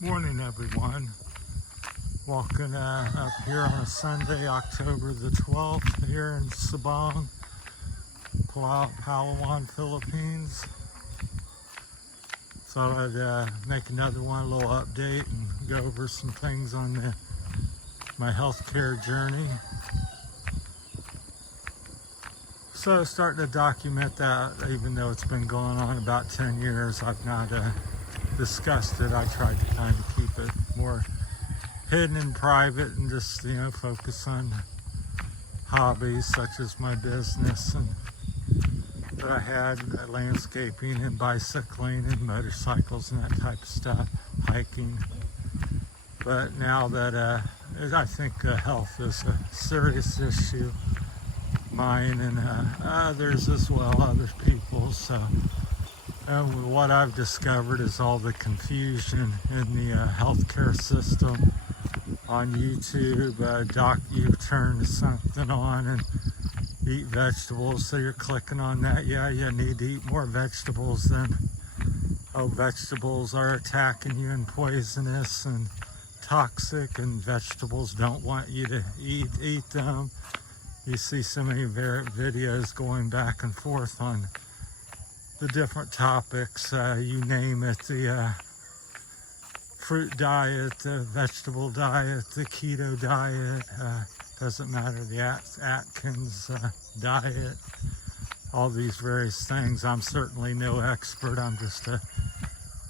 Morning, everyone. Walking up here on a Sunday, October the 12th, here in Sabang, Palawan, Philippines. Thought I'd make another one, a little update, and go over some things on my healthcare journey. So starting to document that, even though it's been going on about 10 years, I've not discussed it. I tried to kind of keep it more hidden and private and just, focus on hobbies such as my business and that I had, landscaping and bicycling and motorcycles and that type of stuff, hiking. But now that I think health is a serious issue, mine and others as well, other people. So what I've discovered is all the confusion in the healthcare system on YouTube. You turn something on and eat vegetables, so you're clicking on that. Yeah, you need to eat more vegetables. Then, vegetables are attacking you and poisonous and toxic, and vegetables don't want you to eat them. You see so many videos going back and forth on the different topics, you name it, the fruit diet, the vegetable diet, the keto diet, doesn't matter, the Atkins diet, all these various things. I'm certainly no expert. I'm just an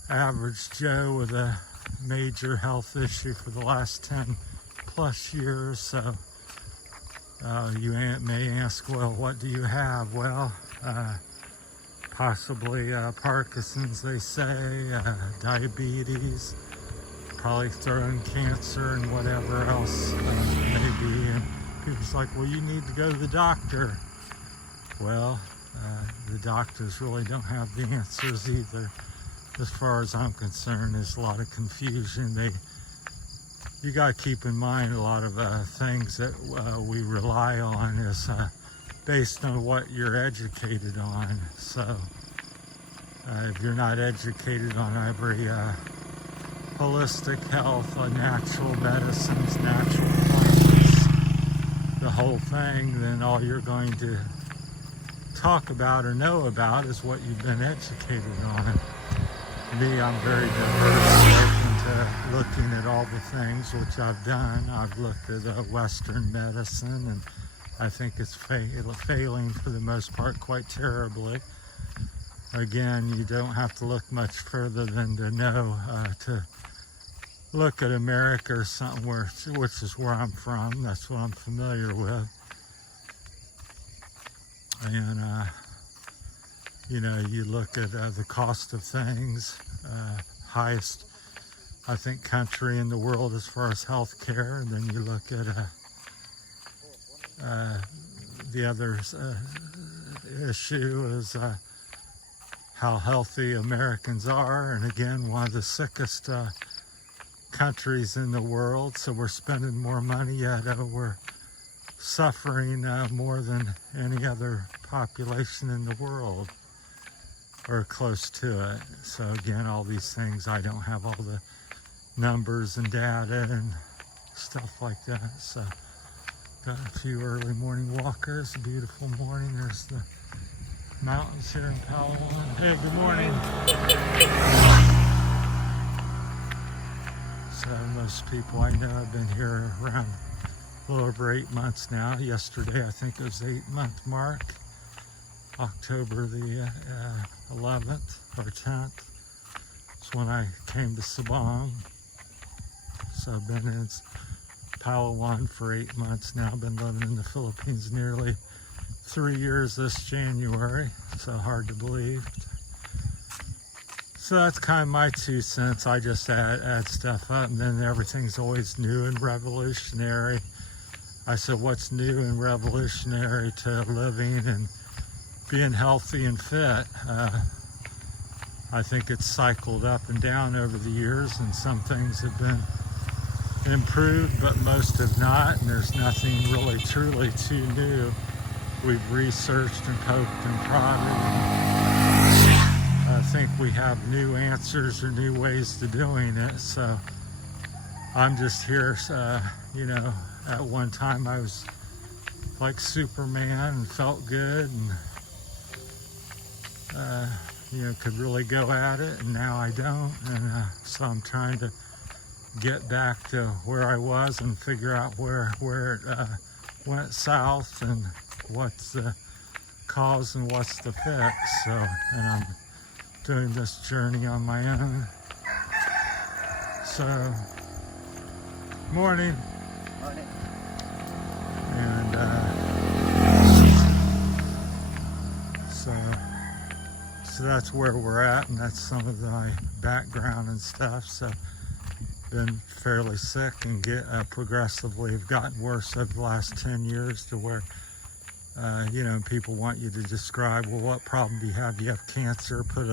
average Joe with a major health issue for the last 10 plus years. So you may ask, well, what do you have? Well, possibly Parkinson's, they say, diabetes, probably throw in cancer and whatever else maybe. And people's like, well, you need to go to the doctor. Well, the doctors really don't have the answers either. As far as I'm concerned, there's a lot of confusion. You got to keep in mind a lot of things that we rely on is based on what you're educated on. So if you're not educated on every holistic health, natural medicines, natural plants, the whole thing, then all you're going to talk about or know about is what you've been educated on. Me, I'm very diverse, open to looking at all the things, which I've done. I've looked at Western medicine, and I think it's failing for the most part quite terribly. Again, you don't have to look much further than to know to look at America or something, which is where I'm from. That's what I'm familiar with. And, you look at the cost of things, highest, I think, country in the world as far as health care. And then you look at the other issue is how healthy Americans are. And again, one of the sickest countries in the world. So we're spending more money, yet we're suffering more than any other population in the world, or close to it. So again, all these things, I don't have all the numbers and data and stuff like that. So got a few early morning walkers. Beautiful morning. There's the mountains here in Palawan. Hey, good morning. So most people I know have been here around a little over 8 months now. Yesterday, I think it was the 8-month mark. October the 11th or 10th. It's when I came to Sabang. So I've been in Palawan for 8 months now. I've been living in the Philippines nearly 3 years this January. So hard to believe. So that's kind of my 2 cents. I just add stuff up, and then everything's always new and revolutionary. I said, what's new and revolutionary to living and being healthy and fit? I think it's cycled up and down over the years, and some things have been improved, but most have not, and there's nothing really truly too new. We've researched and poked and prodded and think we have new answers or new ways to doing it. So I'm just here, you know, at one time I was like Superman and felt good and, you know, could really go at it, and now I don't. And so I'm trying to get back to where I was and figure out where it went south and what's the cause and what's the fix. So, and I'm doing this journey on my own. So, morning. Morning. And so that's where we're at, and that's some of my background and stuff. So been fairly sick and progressively have gotten worse over the last 10 years to where, you know, people want you to describe, well, what problem do you have? You have cancer, put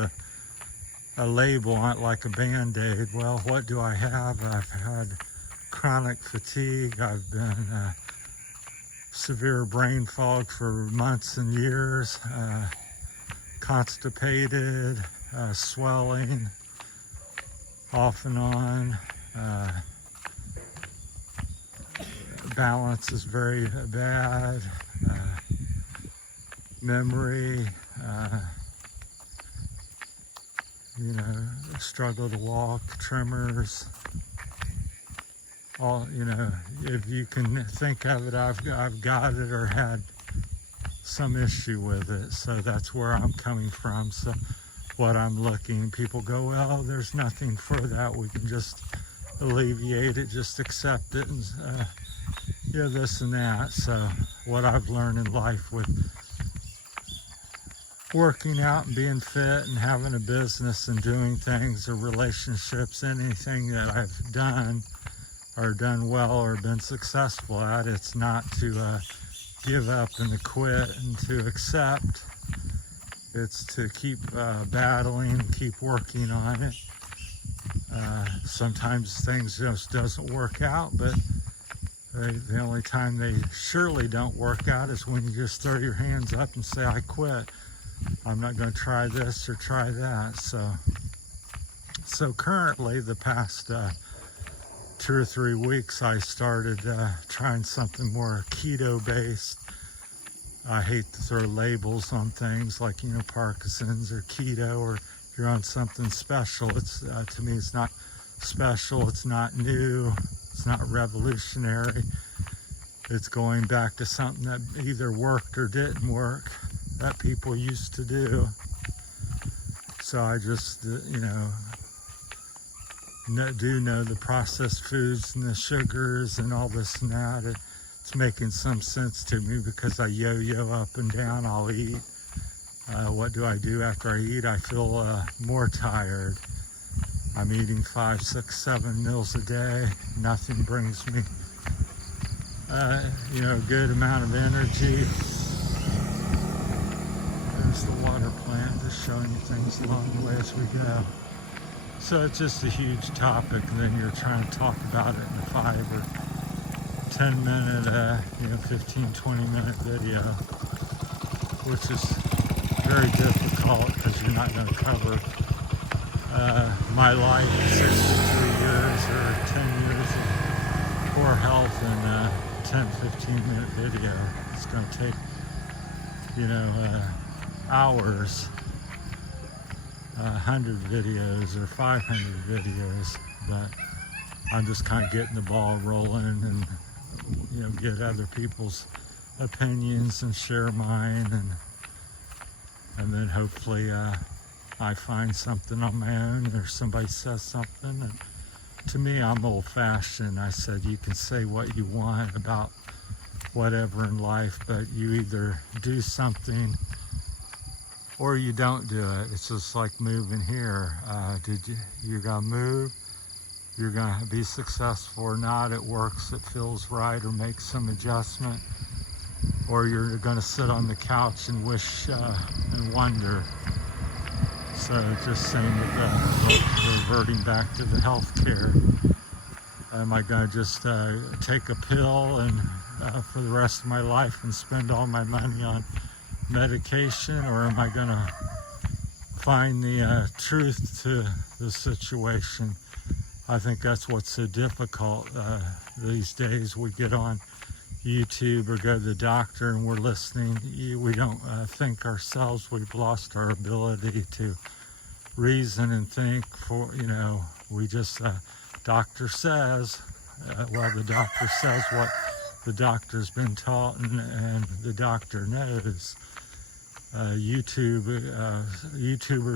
a label on it like a Band-Aid. Well, what do I have? I've had chronic fatigue. I've been severe brain fog for months and years, constipated, swelling off and on. Balance is very bad. Memory, you know, struggle to walk, tremors. All, you know, if you can think of it, I've got it or had some issue with it. So that's where I'm coming from. So what I'm looking, people go, well, there's nothing for that. We can just alleviate it, just accept it, and you know, this and that. So what I've learned in life with working out and being fit and having a business and doing things or relationships, anything that I've done or done well or been successful at, it's not to give up and to quit and to accept. It's to keep battling, keep working on it. Sometimes things just doesn't work out, but the only time they surely don't work out is when you just throw your hands up and say, I quit. I'm not going to try this or try that. So currently, the past 2 or 3 weeks, I started trying something more keto-based. I hate to throw labels on things like, you know, Parkinson's or keto, or if you're on something special. It's to me, it's not special. It's not new. It's not revolutionary. It's going back to something that either worked or didn't work that people used to do. So I just, you know, do know the processed foods and the sugars and all this and that. It's making some sense to me because I yo-yo up and down. I'll eat. What do I do after I eat? I feel more tired. I'm eating 5, 6, 7 meals a day. Nothing brings me, you know, a good amount of energy. There's the water plant, just showing you things along the way as we go. So it's just a huge topic, and then you're trying to talk about it in a 5 or 10 minute, you know, 15, 20 minute video, which is very difficult because you're not going to cover my life in 63 years or 10 years of poor health in a 10, 15 minute video. It's going to take, you know, hours, 100 videos or 500 videos, but I'm just kind of getting the ball rolling and, you know, get other people's opinions and share mine, and then hopefully I find something on my own or somebody says something. And to me, I'm old-fashioned. I said you can say what you want about whatever in life, but you either do something or you don't do it. It's just like moving here. You're gonna move, you're gonna be successful or not. It works, it feels right, or make some adjustment, or you're gonna sit on the couch and wish and wonder. So just same with reverting back to the healthcare. Am I gonna just take a pill and for the rest of my life and spend all my money on medication, or am I gonna find the truth to the situation. I think that's what's so difficult these days. We get on YouTube or go to the doctor and we're listening. We don't think ourselves. We've lost our ability to reason and think. We just, doctor says, the doctor says what the doctor's been taught, and the doctor knows. YouTuber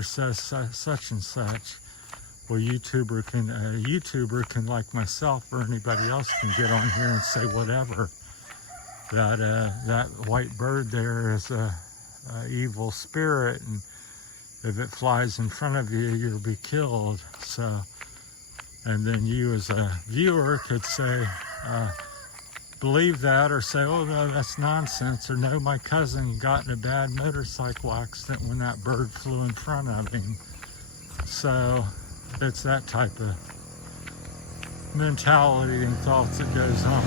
says such and such. Well, YouTuber can, like myself or anybody else, can get on here and say whatever. That white bird there is a evil spirit, and if it flies in front of you, you'll be killed. So, and then you as a viewer could say, believe that, or say, oh no, that's nonsense, or no, my cousin got in a bad motorcycle accident when that bird flew in front of him. So it's that type of mentality and thoughts that goes on.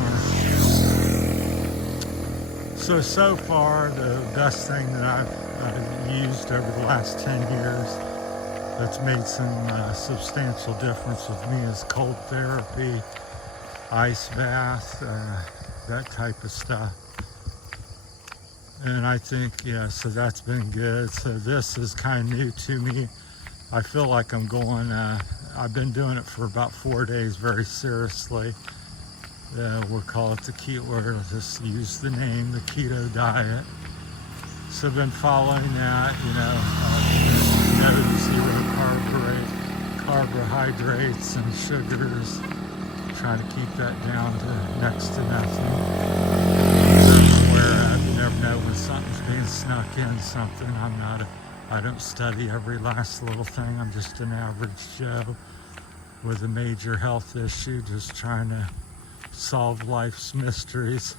So far, the best thing that I've used over the last 10 years that's made some substantial difference with me is cold therapy, ice bath, that type of stuff. And I think, so that's been good. So this is kind of new to me. I feel like I'm going, I've been doing it for about 4 days very seriously. We'll call it the keto, or just use the name, the keto diet. So I've been following that, no zero carbohydrates and sugars, trying to keep that down to next to nothing. Where you never know when something's being snuck in something. I don't study every last little thing. I'm just an average Joe with a major health issue, just trying to solve life's mysteries,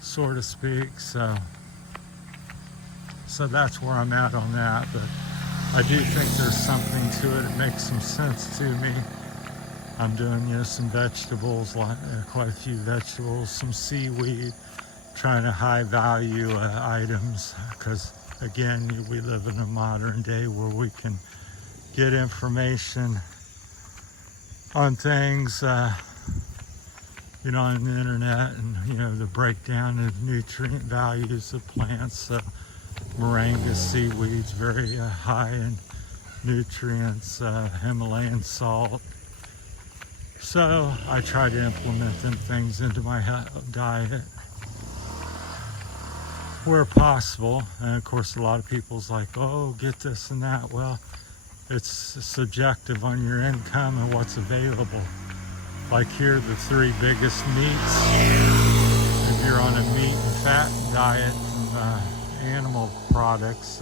so to speak. So that's where I'm at on that. But I do think there's something to it. It makes some sense to me. I'm doing, some vegetables, quite a few vegetables, some seaweed, trying to high value items, because again, we live in a modern day where we can get information on things, on the internet, and the breakdown of nutrient values of plants. So moringa seaweed's very high in nutrients, Himalayan salt. So I try to implement them things into my diet where possible. And of course, a lot of people's like, oh, get this and that. Well, it's subjective on your income and what's available. Like here, the 3 biggest meats, if you're on a meat and fat diet from animal products,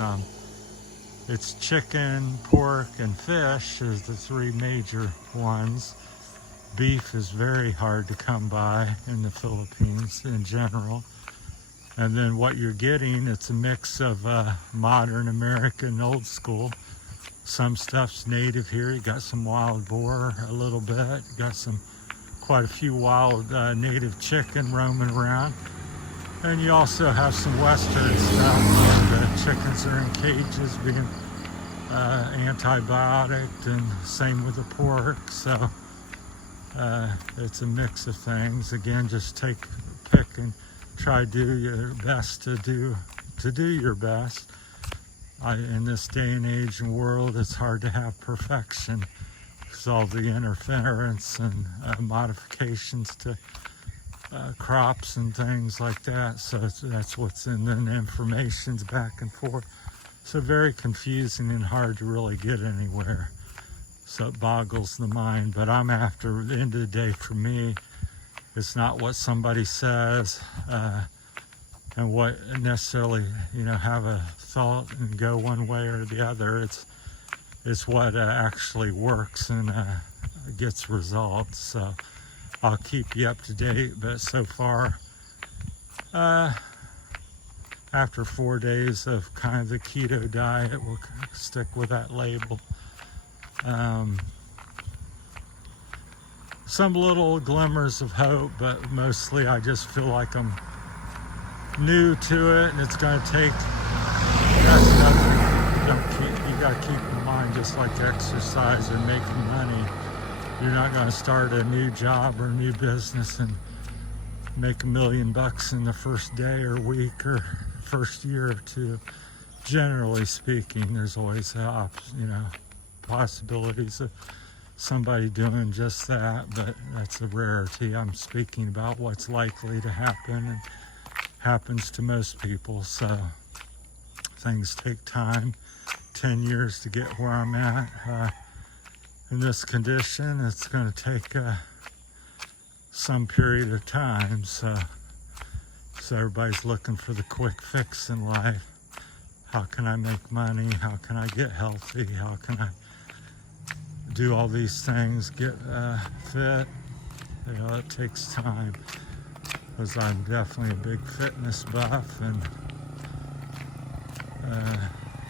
it's chicken, pork, and fish is the 3 major ones. Beef is very hard to come by in the Philippines in general. And then what you're getting, it's a mix of modern American old school. Some stuff's native here. You got some wild boar a little bit. You got quite a few wild native chicken roaming around. And you also have some Western stuff. The chickens are in cages being antibiotic, and same with the pork. So it's a mix of things. Again, just pick and try to do your best to do your best. In this day and age and world, it's hard to have perfection because all the interference and modifications to crops and things like that. So that's what's in the information's back and forth. So very confusing and hard to really get anywhere. So it boggles the mind. But I'm after, the end of the day, for me, it's not what somebody says and what necessarily, have a thought and go one way or the other. It's what actually works and gets results. So I'll keep you up to date. But so far, after 4 days of kind of the keto diet, we'll stick with that label. Some little glimmers of hope, but mostly I just feel like I'm new to it, and it's going to take. That's nothing. You got to keep in mind, just like exercise or making money, you're not going to start a new job or a new business and make $1 million in the first day or week or first year or two. Generally speaking, there's always possibilities of somebody doing just that, but that's a rarity. I'm speaking about what's likely to happen and happens to most people. So things take time. 10 years to get where I'm at. In this condition, it's going to take some period of time. So everybody's looking for the quick fix in life. How can I make money? How can I get healthy? How can I do all these things, get fit? It takes time, because I'm definitely a big fitness buff and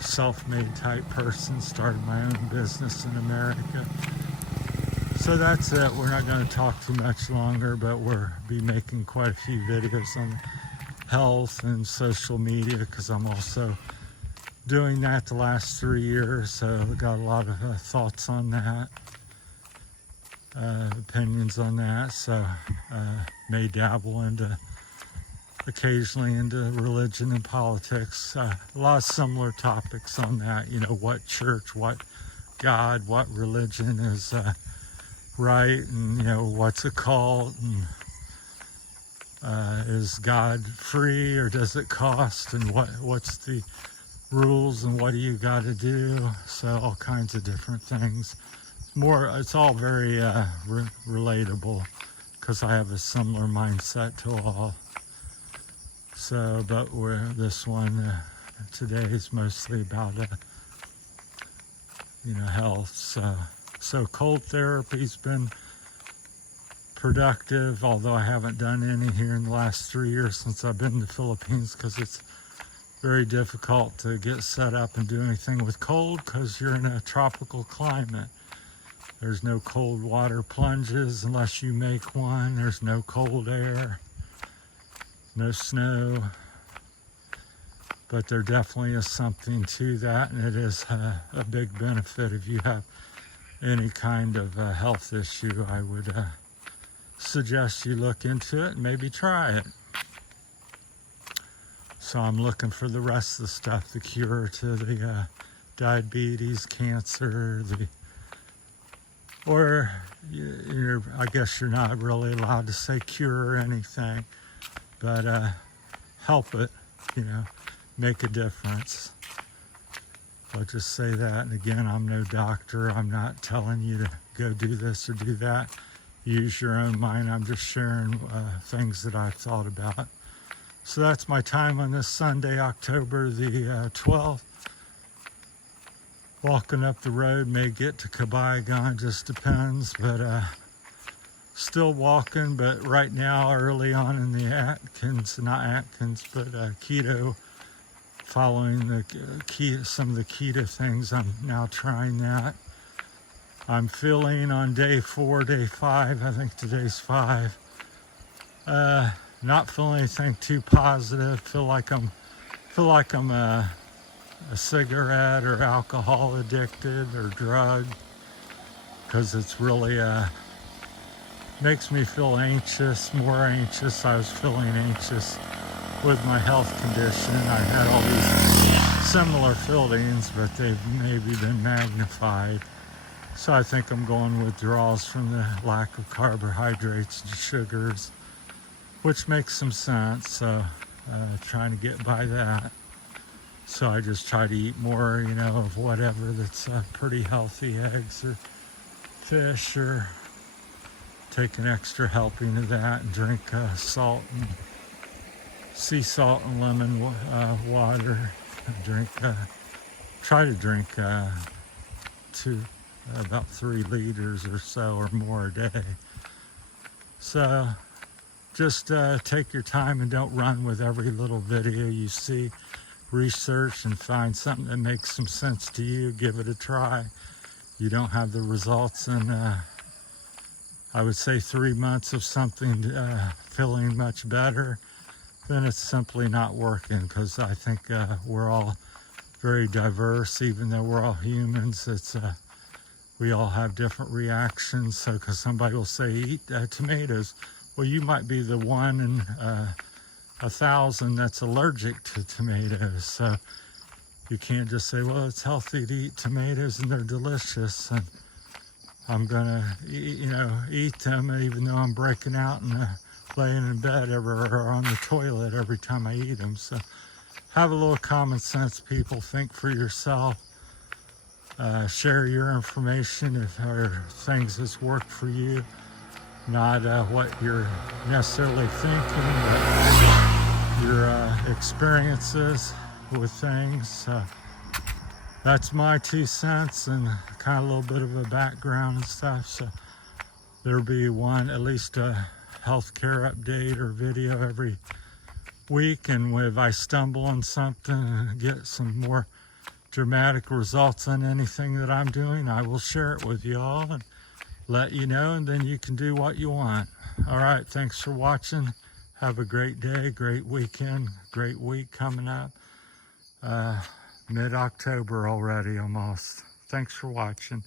self-made type person. Started my own business in America. So that's it. We're not going to talk too much longer, but we'll be making quite a few videos on health and social media, because I'm also doing that the last 3 years. So I got a lot of thoughts on that, opinions on that. So may dabble occasionally into religion and politics. A lot of similar topics on that. What church, what God, what religion is right, and what's a cult, and is God free or does it cost, and what's the rules and what do you got to do? So all kinds of different things. It's all very relatable, because I have a similar mindset to all. So, but this one today is mostly about health. So cold therapy's been productive, although I haven't done any here in the last 3 years since I've been in the Philippines, because it's very difficult to get set up and do anything with cold, because you're in a tropical climate. There's no cold water plunges unless you make one. There's no cold air, no snow. But there definitely is something to that, and it is a big benefit. If you have any kind of health issue, I would suggest you look into it and maybe try it. So I'm looking for the rest of the stuff, the cure to the diabetes, cancer, I guess you're not really allowed to say cure or anything, but help it, make a difference. I'll just say that. And again, I'm no doctor. I'm not telling you to go do this or do that. Use your own mind. I'm just sharing things that I've thought about. So that's my time on this Sunday, October the 12th. Walking up the road, may get to Cabaygon, just depends, but still walking. But right now, early on in the keto, following some of the keto things, I'm now trying that. I'm feeling on day 4, day 5, I think today's 5, not feeling anything too positive. Feel like I'm a cigarette or alcohol addicted or drug, because it's really makes me feel anxious, more anxious. I was feeling anxious with my health condition. I had all these similar feelings, but they've maybe been magnified. So I think I'm going withdrawals from the lack of carbohydrates and sugars, which makes some sense. So trying to get by that. So I just try to eat more, of whatever that's pretty healthy, eggs or fish, or take an extra helping of that, and drink sea salt and lemon water. Try to drink about 3 liters or so or more a day. So just take your time and don't run with every little video you see. Research and find something that makes some sense to you. Give it a try. You don't have the results in, I would say, 3 months of something feeling much better, then it's simply not working, because I think we're all very diverse. Even though we're all humans, it's we all have different reactions. So because somebody will say eat tomatoes, well, you might be the one in 1,000 that's allergic to tomatoes. So you can't just say, well, it's healthy to eat tomatoes and they're delicious, and I'm gonna eat them even though I'm breaking out and laying in bed or on the toilet every time I eat them. So have a little common sense, people. Think for yourself. Share your information if there are things that's worked for you, not what you're necessarily thinking, but your experiences with things. That's my 2 cents and kind of a little bit of a background and stuff. So there'll be at least a healthcare update or video every week, and if I stumble on something and get some more dramatic results on anything that I'm doing, I will share it with you all and let you know, and then you can do what you want. All right, thanks for watching. Have a great day, great weekend, great week coming up. Mid-October already almost. Thanks for watching.